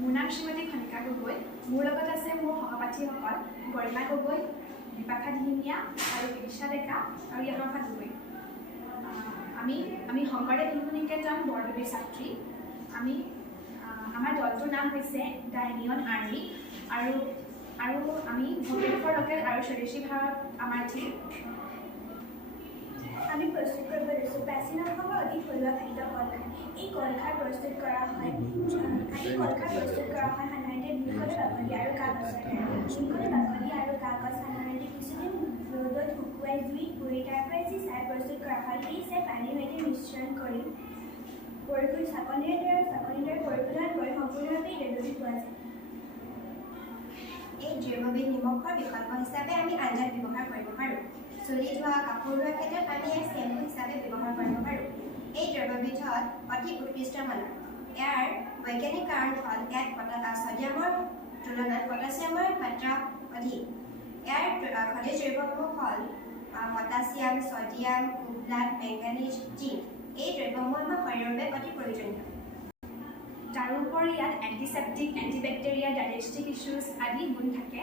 মোৰ নাম শ্ৰীমতী খনিকা গগৈ। মোৰ লগত আছে মোৰ সহপাঠীসকল গৰিমা গগৈ, বিপাশা দিহিঙীয়া আৰু বিদিশা ডেকা আৰু য়ানফা গগৈ। আমি শংকৰদেৱ শিশু নিকেতন বৰদুবীৰ ছাত্ৰী। আমাৰ দলটোৰ নাম হৈছে দ্য ইউনিয়ন আৰ্মি আৰু আমি ভোকেল ফৰ লোকেল আৰু স্বদেশী ভাৰত আমাৰ থিম। আমি প্ৰস্তুত কৰিব লৈছোঁ প্ৰাচীন অসমৰ অতি থলুৱা খাদ্য কলখাৰ। এই কলখাৰ প্ৰস্তুত কৰা হয় সাধাৰণতে ভীমকলৰ বাকলি আৰু গা গছেৰে। ভীমকলৰ বাকলি আৰু গা গছ সাধাৰণতে কিছুদিন ৰ'দত শুকুৱাই জুইত পুৰি তাৰ পৰা যি ছাই প্ৰস্তুত কৰা হয়, সেই ছাই পানীৰ সৈতে মিশ্ৰণ কৰি চাকনিৰ দৰে পৰিশোধন কৰি সম্পূৰ্ণভাৱে ৰেডি পোৱা যায়। এই জৈৱবিধ নিমখৰ বিকল্প হিচাপে আমি আঞ্জাত ব্যৱহাৰ কৰিব পাৰোঁ। চুলি ধোৱা, কাপোৰ ধোৱাৰ ক্ষেত্ৰত আমি এক চেম্পু হিচাপে ব্যৱহাৰ কৰিব পাৰোঁ। এই জৈৱবিধত অতি উৎকৃষ্ট মানৰ। ইয়াৰ বৈজ্ঞানিক কাৰণ হ'ল ইয়াত ছডিয়ামৰ তুলনাত পটাছিয়ামৰ মাত্ৰা অধিক। ইয়াৰ খনিজ দ্ৰব্যসমূহ হ'ল পটাছিয়াম, ছডিয়াম, কোবলাট, মেংগানিজ, জিংক। এই দ্ৰব্যসমূহ আমাৰ শৰীৰৰ বাবে অতি প্ৰয়োজনীয়। তাৰোপৰি ইয়াত এণ্টিছেপ্টিক, এণ্টিবেক্টেৰিয়া, ডাইজেষ্টিক ইছ্যুজ আদি গুণ থাকে।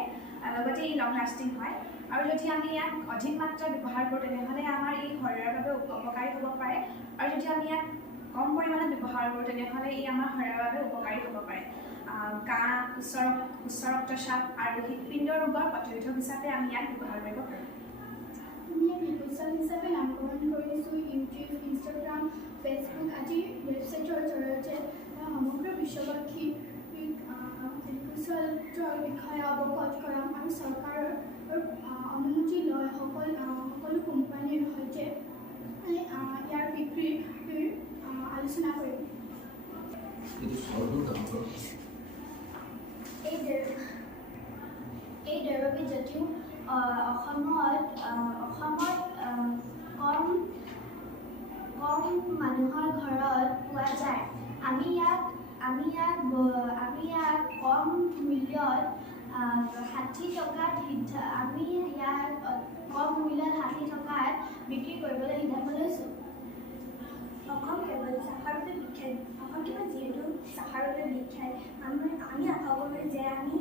লগতে ই লং লাষ্টিং হয় আৰু যদি আমি ইয়াক অধিক মাত্ৰাত ব্যৱহাৰ কৰোঁ তেনেহ'লে আমাৰ ই শৰীৰৰ বাবে উপকাৰী হ'ব পাৰে, আৰু যদি আমি ইয়াক কম পৰিমাণে ব্যৱহাৰ কৰোঁ তেনেহ'লে ই আমাৰ শৰীৰৰ বাবে উপকাৰী হ'ব পাৰে। কাহ, উচ্চ ৰক্তচাপ আৰু হৃদপিণ্ড ৰোগৰ প্ৰতিৰোধক হিচাপে আমি ইয়াক ব্যৱহাৰ কৰিব পাৰোঁ। আমি ইয়াক লিকুইড হিচাপে নামকৰণ কৰিছোঁ। ইউটিউব, ইনষ্টাগ্ৰাম, ফেচবুক আদি ৱেবছাইটৰ জৰিয়তে সমগ্ৰ বিশ্ববাসীক লিকুইডৰ বিষয়ে অৱগত কৰাম আৰু চৰকাৰৰ অনুমতি লৈ সকলো কোম্পানীৰ সৈতে ইয়াৰ বিক্ৰীৰ আলোচনা কৰিম। এই দ্ৰব্যবিধ যদিও অসমত কম মানুহৰ ঘৰত পোৱা যায়, আমি ইয়াক কম মূল্যত 60 টকাত বিক্ৰী কৰিবলৈ সিদ্ধান্ত লৈছোঁ। অসম কেৱল চাহৰ বাবে বিখ্যাত। যিহেতু চাহৰ বাবে বিখ্যাত, আমি আশা কৰোঁ যে আমি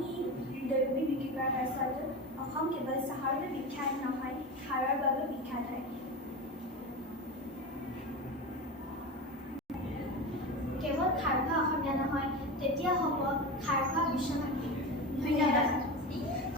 এই দ্ৰব্যবিধ বিক্ৰী কৰাৰ পাছত অসম কেৱল চাহৰ বাবে বিখ্যাত নহয়, খাৰৰ বাবে বিখ্যাত হয়। কেৱল খাৰ খোৱা অসমীয়া নহয়, তেতিয়া হ'ব খাৰ খোৱা বিশ্বনাথ